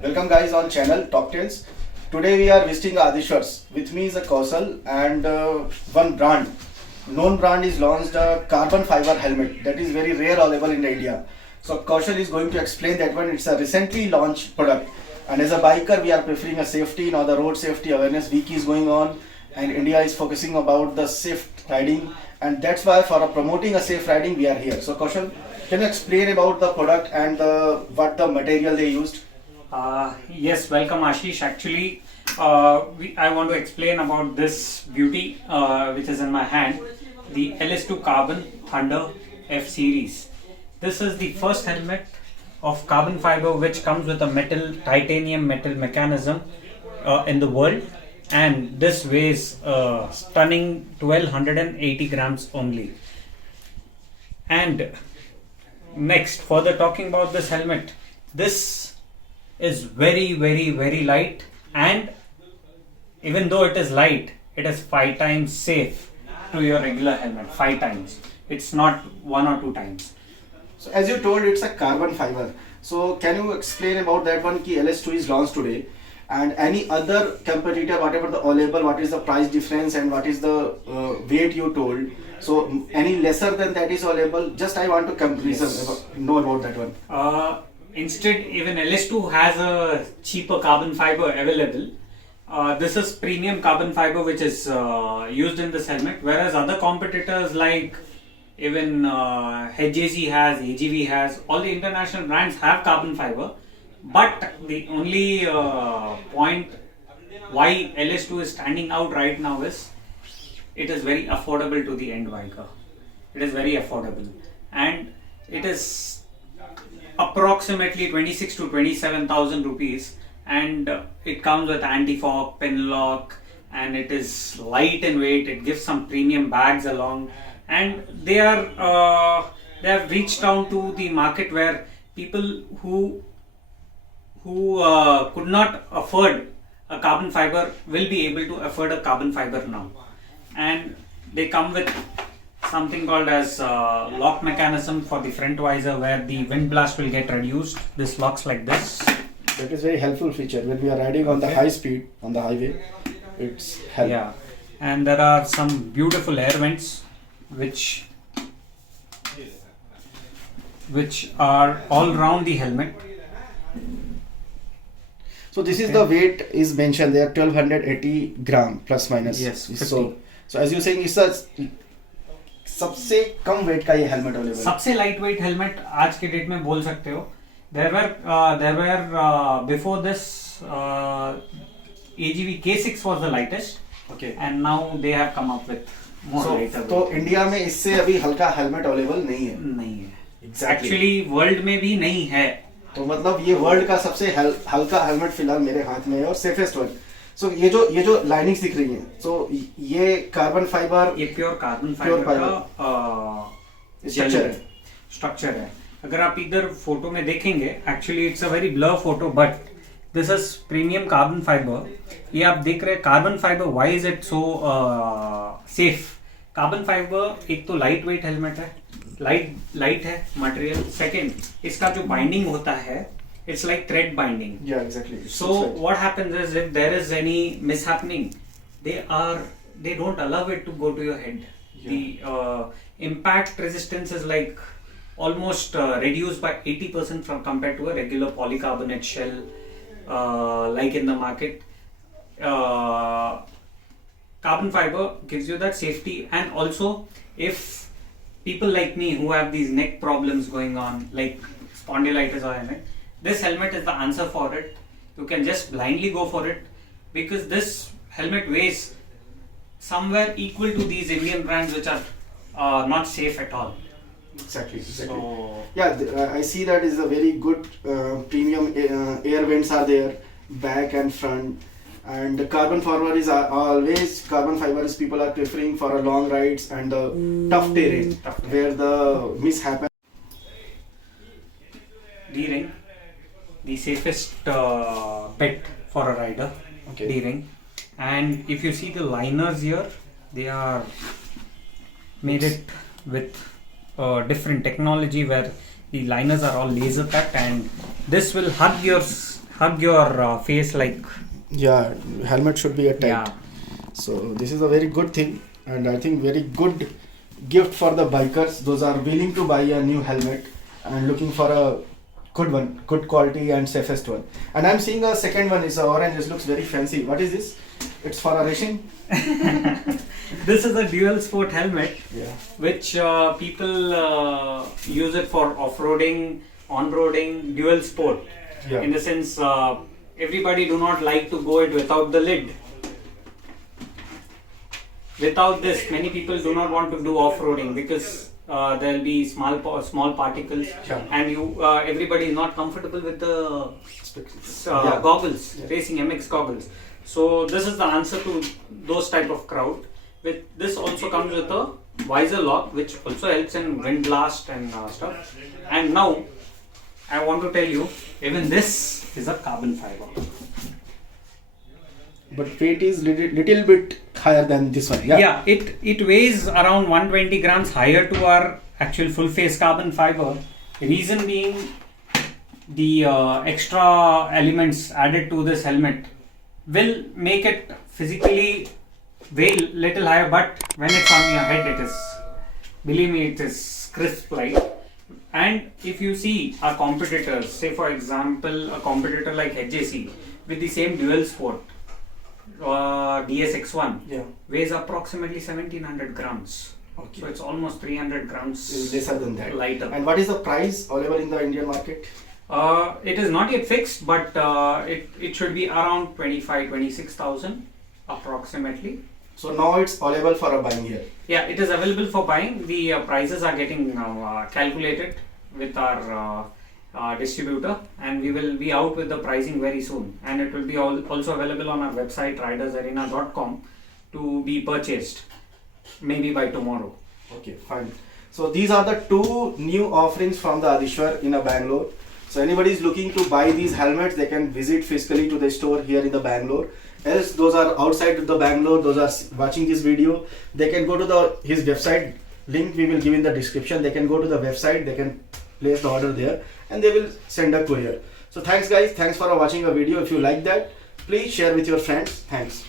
Welcome guys on channel Top Tales. Today we are visiting Adishwars. With me is a Kausal and one brand. Known brand is launched a carbon fiber helmet that is very rare available in India. So Kausal is going to explain that one. It's a recently launched product. And as a biker we are preferring a safety. Now the road safety awareness week is going on and India is focusing about the safe riding, and that's why for promoting a safe riding we are here. So Kaushal, can you explain about the product and what the material they used? Yes, welcome Ashish. Actually, I want to explain about this beauty which is in my hand, the LS2 Carbon Thunder F series. This is the first helmet of carbon fiber which comes with a titanium metal mechanism in the world, and this weighs stunning 1280 grams only. And next, further talking about this helmet, this is very light, and even though it is light, it is 5 times safe to your regular helmet. 5 times, it's not 1 or 2 times. So as you told, it's a carbon fiber. So can you explain about that one? Ki LS2 is launched today, and any other competitor, whatever the available, what is the price difference and what is the weight you told? So any lesser than that is available? Just I want to know about that one. Instead, even LS2 has a cheaper carbon fiber available. This is premium carbon fiber which is used in this helmet, whereas other competitors like even HJC has, AGV has, all the international brands have carbon fiber. But the only point why LS2 is standing out right now is it is very affordable to the end biker. It is very affordable, and it is approximately 26 to 27,000 rupees, and it comes with anti-fog, pin lock, and it is light in weight. It gives some premium bags along, and they have reached down to the market where people who could not afford a carbon fiber will be able to afford a carbon fiber now. And they come with something called as lock mechanism for the front visor, where the wind blast will get reduced. This locks like this. That is very helpful feature when we are riding on the high speed on the highway. It's helpful. Yeah, and there are some beautiful air vents which are all around the helmet. So this is the weight is mentioned there, 1280 gram plus minus. Yes, 50. So as you saying, it's a सबसे कम weight का ये helmet available. सबसे light weight helmet आज के date में बोल सकते हो. There were before this AGV K6 was the lightest. Okay. And now they have come up with more lighter. तो इंडिया में इससे अभी हल्का helmet available नहीं है. नहीं है. Exactly. Actually वर्ल्ड में भी नहीं है. तो मतलब ये वर्ल्ड का सबसे हल्का हेलमेट फिलहाल मेरे हाथ में है और सेफेस्ट वन. सो ये जो लाइनिंग्स दिख रही हैं, सो ये कार्बन फाइबर, ये प्योर कार्बन फाइबर का स्ट्रक्चर है. अगर आप इधर फोटो में देखेंगे, actually it's a very blur photo, but this is premium carbon fibre. ये आप देख रहे हैं carbon fibre. Why is it so safe? Carbon fibre एक तो लाइट वेट हेलमेट है, लाइट है मटेरियल. सेकेंड, इसका जो बाइंडिंग होता है, it's like thread binding. Yeah, exactly. So what happens is, if there is any mishappening, they don't allow it to go to your head. Yeah. The impact resistance is like almost reduced by 80% from compared to a regular polycarbonate shell like in the market. Carbon fiber gives you that safety, and also if people like me who have these neck problems going on, like spondylitis or anything, this helmet is the answer for it. You can just blindly go for it, because this helmet weighs somewhere equal to these Indian brands which are not safe at all. Exactly. So, yeah, I see that is a very good premium air vents are there, back and front. And the carbon fiber is always people are preferring for a long rides and the tough terrain where the mishap. D-ring, the safest bet for a rider. Okay. D-ring, and if you see the liners here, they are made it with different technology where the liners are all laser cut, and this will hug your hug your face like. Yeah, helmet should be a tight. Yeah. So this is a very good thing, and I think very good gift for the bikers. Those are willing to buy a new helmet and looking for a good one, good quality and safest one. And I'm seeing a second one is orange. This looks very fancy. What is this? It's for a racing. This is a dual sport helmet, Yeah. which people use it for off-roading, on-roading, dual sport. Yeah. In the sense, everybody do not like to go it without the lid. Without this, many people do not want to do off-roading because there will be small particles, Yeah. and everybody is not comfortable with the Yeah. goggles, Yeah. racing MX goggles. So this is the answer to those type of crowd. With this also comes with a visor lock, which also helps in wind blast and stuff. And now I want to tell you, even this is a carbon fiber. But weight is little bit higher than this one. Yeah, it weighs around 120 grams higher to our actual full face carbon fiber. Reason being the extra elements added to this helmet will make it physically weigh little higher, but when it's on your head, it is, believe me, it is crisp light. And if you see our competitors, say for example a competitor like HJC with the same dual sport, DSX1 Yeah. weighs approximately 1700 grams. Okay. So it's almost 300 grams Is lesser than that. lighter. And what is the price available in the Indian market? It is not yet fixed, but it should be around 26,000 approximately. So now it's available for a buying here. Yeah, it is available for buying. The prices are getting calculated with our distributor, and we will be out with the pricing very soon. And it will be also available on our website ridersarena.com to be purchased maybe by tomorrow. Okay, fine. So these are the two new offerings from the Adishwar in Bangalore. So anybody is looking to buy these helmets, they can visit physically to the store here in the Bangalore. Else those are outside the Bangalore, those are watching this video, they can go to his website. Link we will give in the description. They can go to the website, they can place the order there, and they will send a courier. So thanks guys, thanks for watching a video. If you like that, please share with your friends. Thanks.